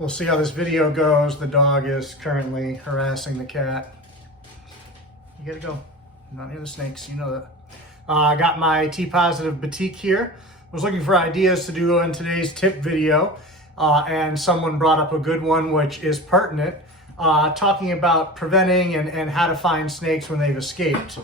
We'll see how this video goes. The dog is currently harassing the cat. You gotta go. I'm not near the snakes, you know that. I got my T-Positive Batik here. I was looking for ideas to do in today's tip video, and someone brought up a good one, which is pertinent, talking about preventing and how to find snakes when they've escaped.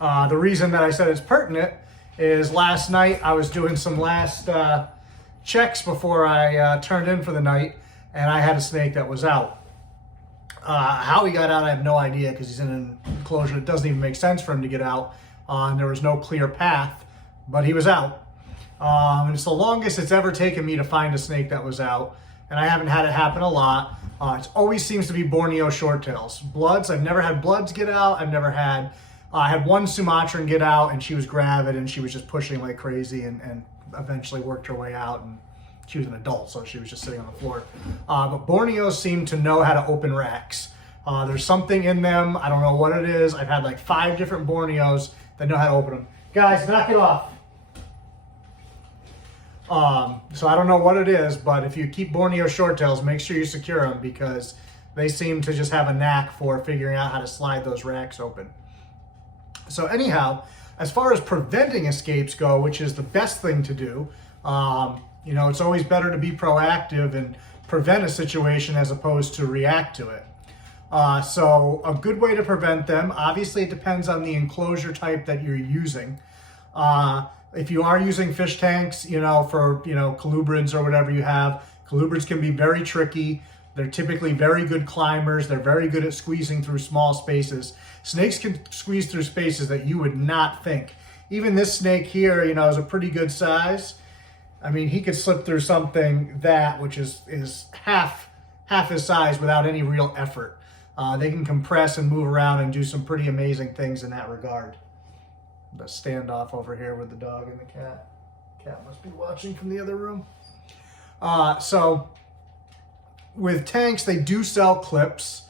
The reason that I said it's pertinent is last night I was doing some last checks before I turned in for the night, and I had a snake that was out. How he got out, I have no idea, because he's in an enclosure. It doesn't even make sense for him to get out, and there was no clear path, but he was out. And it's the longest it's ever taken me to find a snake that was out, and I haven't had it happen a lot. It always seems to be Borneo shorttails. Bloods, I've never had bloods get out. I had one Sumatran get out, and she was gravid, and she was just pushing like crazy, and eventually worked her way out, and she was an adult, so she was just sitting on the floor. But Borneos seem to know how to open racks. There's something in them. I don't know what it is. I've had like 5 different Borneos that know how to open them. Guys, knock it off. So I don't know what it is, but if you keep Borneo shorttails, make sure you secure them, because they seem to just have a knack for figuring out how to slide those racks open. So anyhow, as far as preventing escapes go, which is the best thing to do, you know, it's always better to be proactive and prevent a situation as opposed to react to it. So a good way to prevent them, obviously it depends on the enclosure type that you're using. If you are using fish tanks, you know, for, you know, colubrids or whatever you have, colubrids can be very tricky. They're typically very good climbers. They're very good at squeezing through small spaces. Snakes can squeeze through spaces that you would not think. Even this snake here, you know, is a pretty good size. I mean, he could slip through something which is half his size without any real effort. They can compress and move around and do some pretty amazing things in that regard. The standoff over here with the dog and the cat. Cat must be watching from the other room. So with tanks, they do sell clips.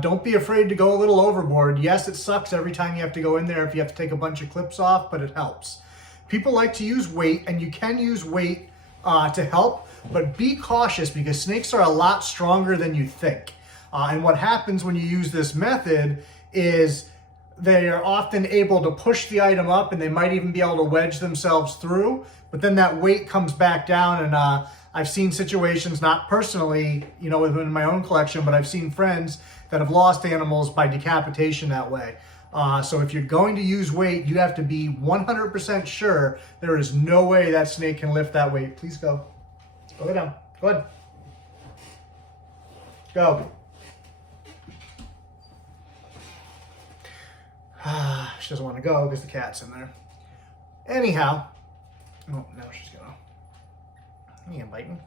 Don't be afraid to go a little overboard. Yes, it sucks every time you have to go in there if you have to take a bunch of clips off, but it helps. People like to use weight, and you can use weight to help, but be cautious, because snakes are a lot stronger than you think. And what happens when you use this method is they are often able to push the item up, and they might even be able to wedge themselves through, but then that weight comes back down. And I've seen situations, not personally, you know, within my own collection, but I've seen friends that have lost animals by decapitation that way. So if you're going to use weight, you have to be 100% sure there is no way that snake can lift that weight. Please go. Go lay down. Go ahead. Go. She doesn't want to go because the cat's in there. Anyhow. Oh, now she's gonna. You ain't biting.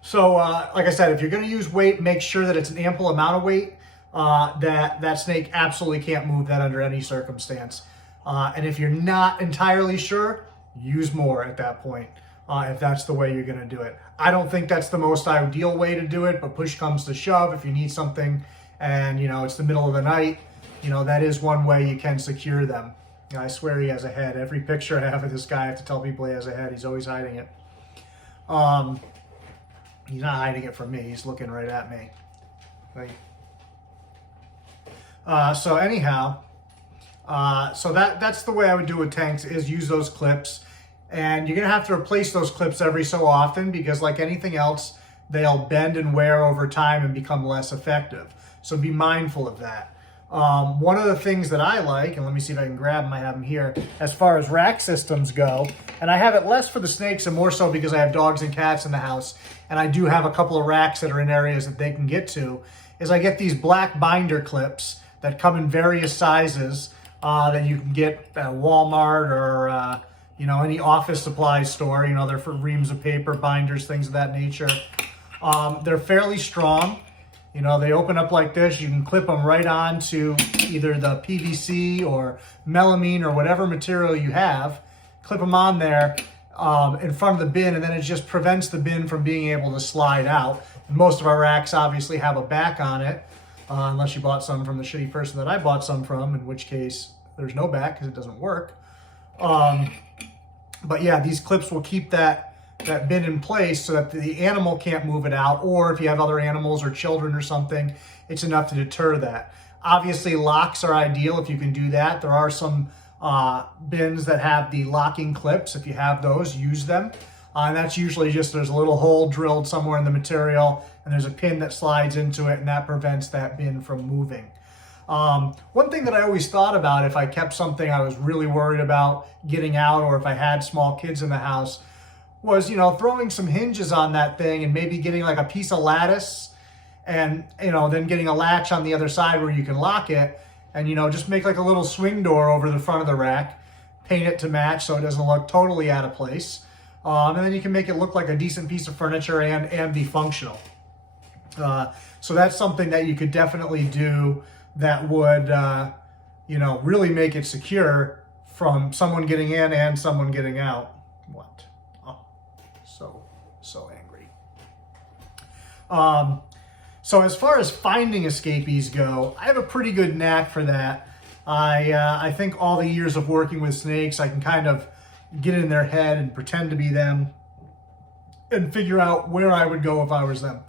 So, like I said, if you're going to use weight, make sure that it's an ample amount of weight. That snake absolutely can't move that under any circumstance. And if you're not entirely sure, use more at that point, if that's the way you're going to do it. I don't think that's the most ideal way to do it, but push comes to shove. If you need something and, you know, it's the middle of the night, you know, that is one way you can secure them. I swear he has a head. Every picture I have of this guy, I have to tell people he has a head. He's always hiding it. He's not hiding it from me. He's looking right at me. So anyhow, so that's the way I would do with tanks, is use those clips. And you're going to have to replace those clips every so often, because like anything else, they'll bend and wear over time and become less effective. So be mindful of that. One of the things that I like, and let me see if I can grab them, I have them here, as far as rack systems go, and I have it less for the snakes and more so because I have dogs and cats in the house, and I do have a couple of racks that are in areas that they can get to, is I get these black binder clips that come in various sizes that you can get at Walmart or you know, any office supply store. You know, they're for reams of paper, binders, things of that nature. They're fairly strong. You know, they open up like this. You can clip them right onto either the PVC or melamine or whatever material you have. Clip them on there in front of the bin, and then it just prevents the bin from being able to slide out. And most of our racks obviously have a back on it, unless you bought some from the shitty person that I bought some from, in which case there's no back because it doesn't work. But yeah, these clips will keep that that bin in place so that the animal can't move it out, or if you have other animals or children or something, it's enough to deter that. Obviously, locks are ideal if you can do that. There are some bins that have the locking clips. If you have those, use them. And that's usually just there's a little hole drilled somewhere in the material and there's a pin that slides into it, and that prevents that bin from moving. One thing that I always thought about if I kept something I was really worried about getting out, or if I had small kids in the house, was, throwing some hinges on that thing and maybe getting like a piece of lattice and, then getting a latch on the other side where you can lock it, and, just make like a little swing door over the front of the rack, paint it to match so it doesn't look totally out of place. And then you can make it look like a decent piece of furniture and be functional. So that's something that you could definitely do that would, really make it secure from someone getting in and someone getting out. What? Oh, so angry. So as far as finding escapees go, I have a pretty good knack for that. I think all the years of working with snakes, I can kind of get in their head and pretend to be them and figure out where I would go if I was them.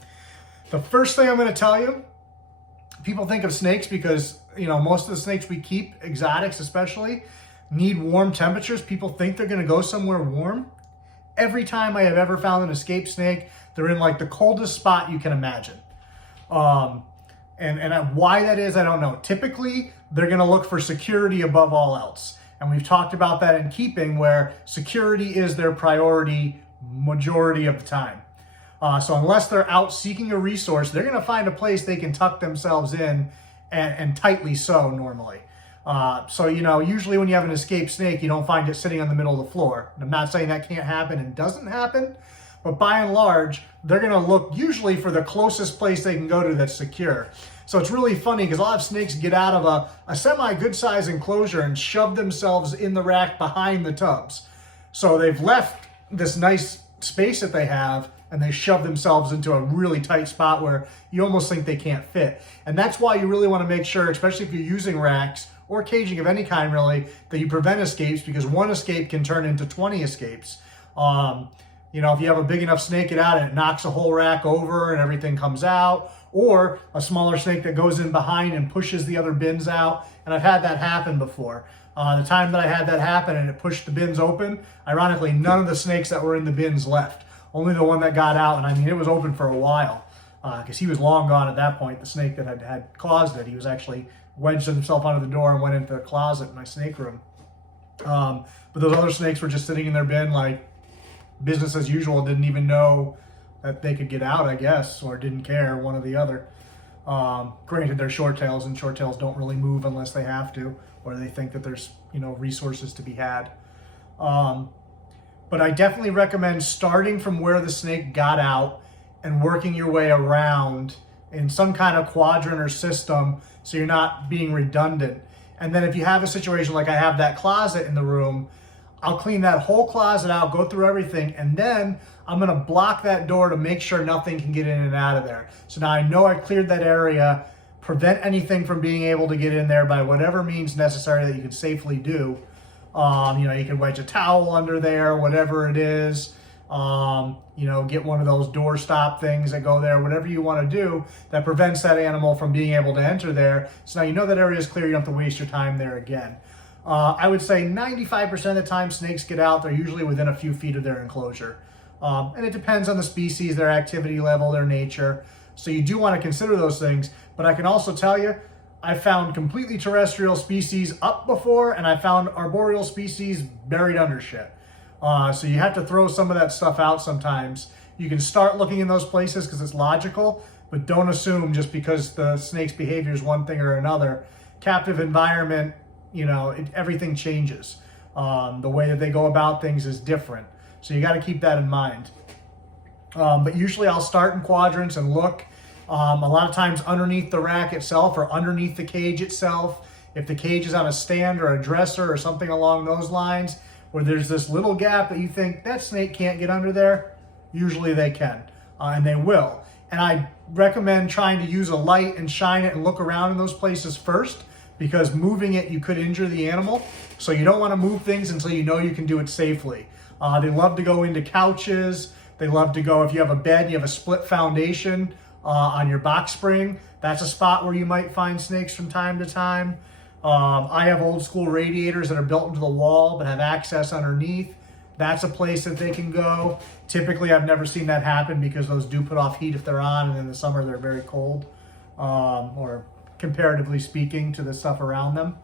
The first thing I'm going to tell you, people think of snakes because, most of the snakes we keep, exotics especially, need warm temperatures. People think they're going to go somewhere warm. Every time I have ever found an escaped snake, they're in like the coldest spot you can imagine. And why that is, I don't know. Typically, they're going to look for security above all else. And we've talked about that in keeping, where security is their priority majority of the time. So unless they're out seeking a resource, they're going to find a place they can tuck themselves in, and tightly so normally. So, usually when you have an escaped snake, you don't find it sitting on the middle of the floor. And I'm not saying that can't happen and doesn't happen, but by and large, they're going to look usually for the closest place they can go to that's secure. So it's really funny because a lot of snakes get out of a semi-good size enclosure and shove themselves in the rack behind the tubs. So they've left this nice space that they have, and they shove themselves into a really tight spot where you almost think they can't fit. And that's why you really want to make sure, especially if you're using racks or caging of any kind really, that you prevent escapes, because one escape can turn into 20 escapes. If you have a big enough snake get out and it knocks a whole rack over and everything comes out, or a smaller snake that goes in behind and pushes the other bins out. And I've had that happen before. The time that I had that happen and it pushed the bins open, ironically, none of the snakes that were in the bins left. Only the one that got out, and it was open for a while because he was long gone at that point. The snake that had caused it, he was actually wedged himself under the door and went into the closet in my snake room. But those other snakes were just sitting in their bin like business as usual, didn't even know that they could get out, I guess, or didn't care, one or the other. Granted, they're short tails, and short tails don't really move unless they have to, or they think that there's, resources to be had. But I definitely recommend starting from where the snake got out and working your way around in some kind of quadrant or system so you're not being redundant. And then if you have a situation like I have that closet in the room, I'll clean that whole closet out, go through everything, and then I'm going to block that door to make sure nothing can get in and out of there. So now I know I cleared that area, prevent anything from being able to get in there by whatever means necessary that you can safely do. You can wedge a towel under there, whatever it is. Get one of those door stop things that go there, whatever you want to do that prevents that animal from being able to enter there. So now that area is clear, you don't have to waste your time there again. I would say 95% of the time snakes get out, they're usually within a few feet of their enclosure. And it depends on the species, their activity level, their nature. So you do want to consider those things. But I can also tell you, I found completely terrestrial species up before, and I found arboreal species buried under shit. So you have to throw some of that stuff out sometimes. You can start looking in those places because it's logical, but don't assume just because the snake's behavior is one thing or another. Captive environment, everything changes. The way that they go about things is different. So you got to keep that in mind. But usually I'll start in quadrants and look. A lot of times underneath the rack itself or underneath the cage itself. If the cage is on a stand or a dresser or something along those lines, where there's this little gap that you think that snake can't get under there, usually they can, and they will. And I recommend trying to use a light and shine it and look around in those places first, because moving it, you could injure the animal. So you don't want to move things until you know you can do it safely. They love to go into couches. They love to go, if you have a bed and you have a split foundation on your box spring, that's a spot where you might find snakes from time to time. I have old school radiators that are built into the wall but have access underneath. That's a place that they can go. Typically, I've never seen that happen because those do put off heat if they're on, and in the summer they're very cold, or comparatively speaking to the stuff around them.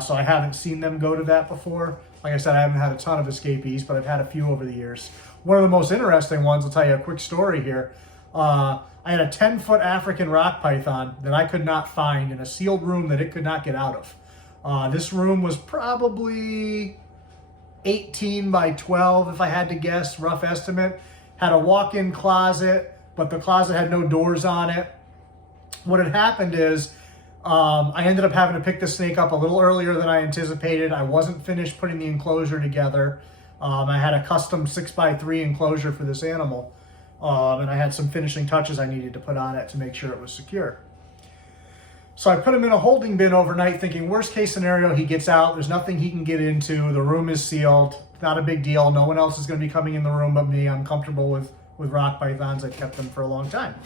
So I haven't seen them go to that before. Like I said, I haven't had a ton of escapees, but I've had a few over the years. One of the most interesting ones, I'll tell you a quick story here. I had a 10-foot African rock python that I could not find in a sealed room that it could not get out of. This room was probably 18 by 12, if I had to guess, rough estimate. Had a walk-in closet, but the closet had no doors on it. What had happened is I ended up having to pick the snake up a little earlier than I anticipated. I wasn't finished putting the enclosure together. I had a custom 6x3 enclosure for this animal, and I had some finishing touches I needed to put on it to make sure it was secure. So I put him in a holding bin overnight thinking, worst case scenario, he gets out. There's nothing he can get into. The room is sealed. Not a big deal. No one else is going to be coming in the room but me. I'm comfortable with rock pythons. I've kept them for a long time.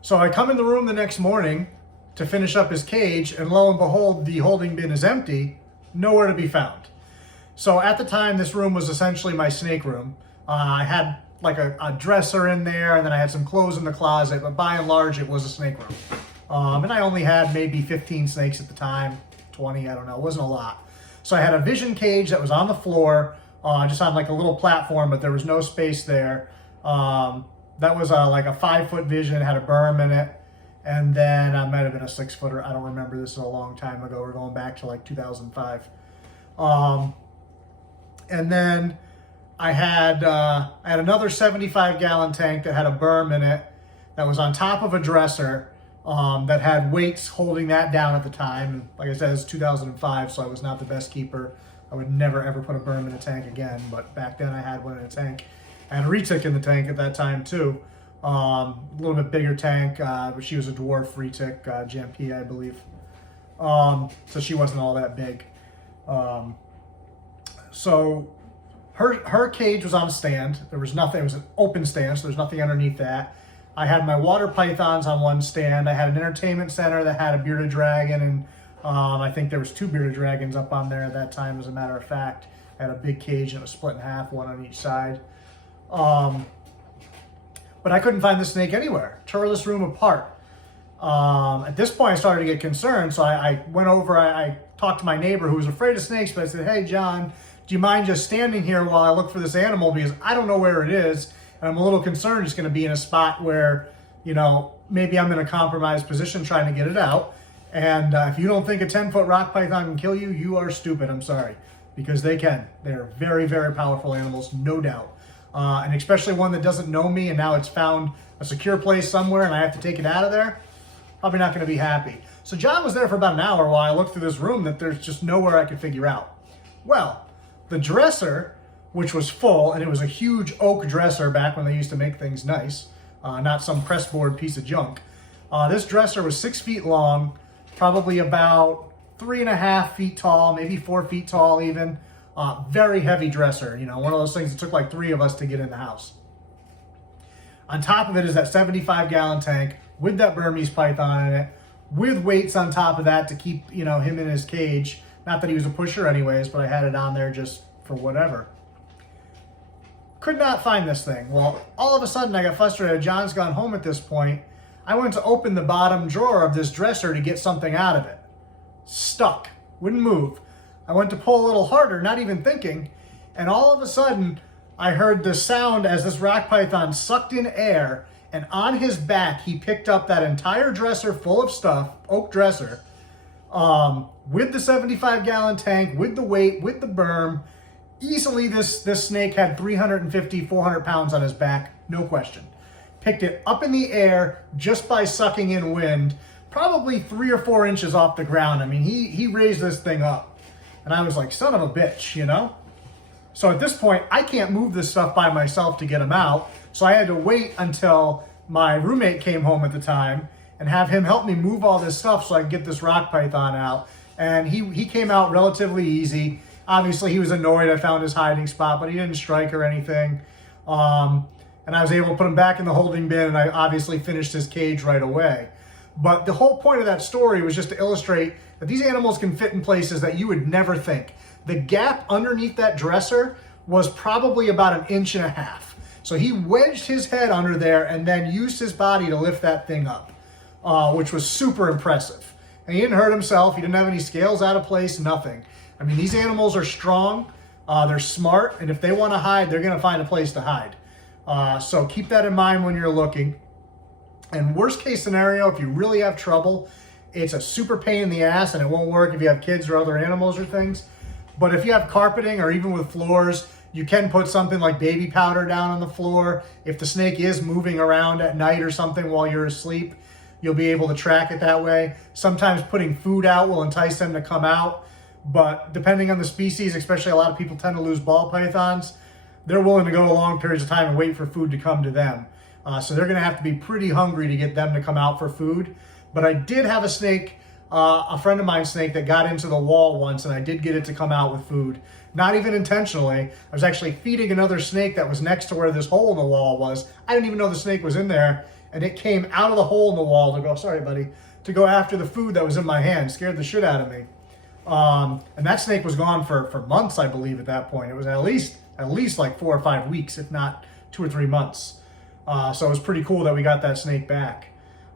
So I come in the room the next morning to finish up his cage, and lo and behold, the holding bin is empty, nowhere to be found. So at the time, this room was essentially my snake room. I had like a dresser in there, and then I had some clothes in the closet, but by and large, it was a snake room. And I only had maybe 15 snakes at the time, 20, I don't know, it wasn't a lot. So I had a vision cage that was on the floor, just on like a little platform, but there was no space there. That was like a 5-foot vision, had a berm in it, and then I might have been a 6-footer. I don't remember, this is a long time ago. We're going back to like 2005. And then I had another 75-gallon tank that had a berm in it that was on top of a dresser that had weights holding that down at the time. And like I said, it's 2005, so I was not the best keeper. I would never ever put a berm in a tank again, but back then I had one in a tank. I had a retic in the tank at that time too. A little bit bigger tank, but she was a dwarf retic, GMP, I believe. So she wasn't all that big. So her cage was on a stand. There was nothing, it was an open stand, so there's nothing underneath that. I had my water pythons on one stand. I had an entertainment center that had a bearded dragon, and I think there was 2 bearded dragons up on there at that time, as a matter of fact. I had a big cage and it was split in half, one on each side. But I couldn't find the snake anywhere. Tore this room apart. At this point, I started to get concerned, so I went over, I talked to my neighbor who was afraid of snakes, but I said, hey, John, do you mind just standing here while I look for this animal, because I don't know where it is, and I'm a little concerned it's going to be in a spot where, you know, maybe I'm in a compromised position trying to get it out. And if you don't think a 10-foot rock python can kill you, you are stupid. I'm sorry, because they can. They're very, very powerful animals, no doubt. And especially one that doesn't know me, and now it's found a secure place somewhere and I have to take it out of there, probably not going to be happy. So John was there for about an hour while I looked through this room that there's just nowhere I could figure out. Well, the dresser, which was full, and it was a huge oak dresser back when they used to make things nice, not some pressboard piece of junk. This dresser was 6 feet long, probably about 3.5 feet tall, maybe 4 feet tall even. Very heavy dresser, you know, one of those things that took like 3 of us to get in the house. On top of it is that 75-gallon tank with that Burmese python in it, with weights on top of that to keep, you know, him in his cage. Not that he was a pusher anyways, but I had it on there just for whatever. Could not find this thing. Well, all of a sudden I got frustrated. John's gone home at this point. I went to open the bottom drawer of this dresser to get something out of it. Stuck. Wouldn't move. I went to pull a little harder, not even thinking, and all of a sudden I heard the sound as this rock python sucked in air, and on his back he picked up that entire dresser full of stuff, oak dresser, with the 75-gallon tank, with the weight, with the berm. Easily this snake had 350, 400 pounds on his back, no question. Picked it up in the air just by sucking in wind, probably 3 or 4 inches off the ground. I mean, he raised this thing up. And I was like, son of a bitch, you know? So at this point, I can't move this stuff by myself to get him out. So I had to wait until my roommate came home at the time and have him help me move all this stuff so I could get this rock python out. And he came out relatively easy. Obviously, he was annoyed I found his hiding spot, but he didn't strike or anything. And I was able to put him back in the holding bin, and I obviously finished his cage right away. But the whole point of that story was just to illustrate that these animals can fit in places that you would never think. The gap underneath that dresser was probably about 1.5 inches. So he wedged his head under there and then used his body to lift that thing up, which was super impressive. And he didn't hurt himself. He didn't have any scales out of place, nothing. I mean, these animals are strong, they're smart, and if they want to hide, they're going to find a place to hide. So keep that in mind when you're looking. And worst case scenario, if you really have trouble, it's a super pain in the ass and it won't work if you have kids or other animals or things. But if you have carpeting or even with floors, you can put something like baby powder down on the floor. If the snake is moving around at night or something while you're asleep, you'll be able to track it that way. Sometimes putting food out will entice them to come out. But depending on the species, especially a lot of people tend to lose ball pythons, they're willing to go long periods of time and wait for food to come to them. So they're going to have to be pretty hungry to get them to come out for food. But I did have a snake, a friend of mine's snake, that got into the wall once, and I did get it to come out with food. Not even intentionally. I was actually feeding another snake that was next to where this hole in the wall was. I didn't even know the snake was in there, and it came out of the hole in the wall to go, sorry buddy, to go after the food that was in my hand. Scared the shit out of me. And that snake was gone for months, I believe, at that point. It was at least like 4 or 5 weeks, if not 2 or 3 months. So it was pretty cool that we got that snake back.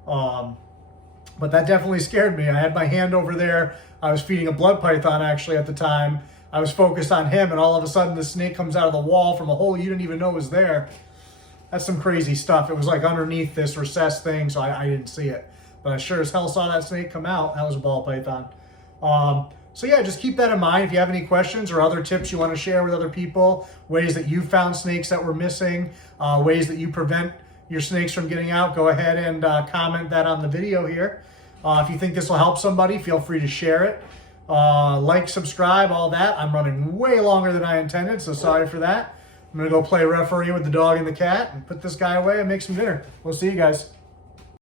But that definitely scared me. I had my hand over there. I was feeding a blood python actually at the time. I was focused on him, and all of a sudden the snake comes out of the wall from a hole you didn't even know was there. That's some crazy stuff. It was like underneath this recessed thing, so I didn't see it. But I sure as hell saw that snake come out. That was a ball python. So yeah, just keep that in mind. If you have any questions or other tips you want to share with other people, ways that you found snakes that were missing, ways that you prevent your snakes from getting out, go ahead and comment that on the video here. If you think this will help somebody, feel free to share it. Like, subscribe, all that. I'm running way longer than I intended, so sorry for that. I'm going to go play referee with the dog and the cat and put this guy away and make some dinner. We'll see you guys.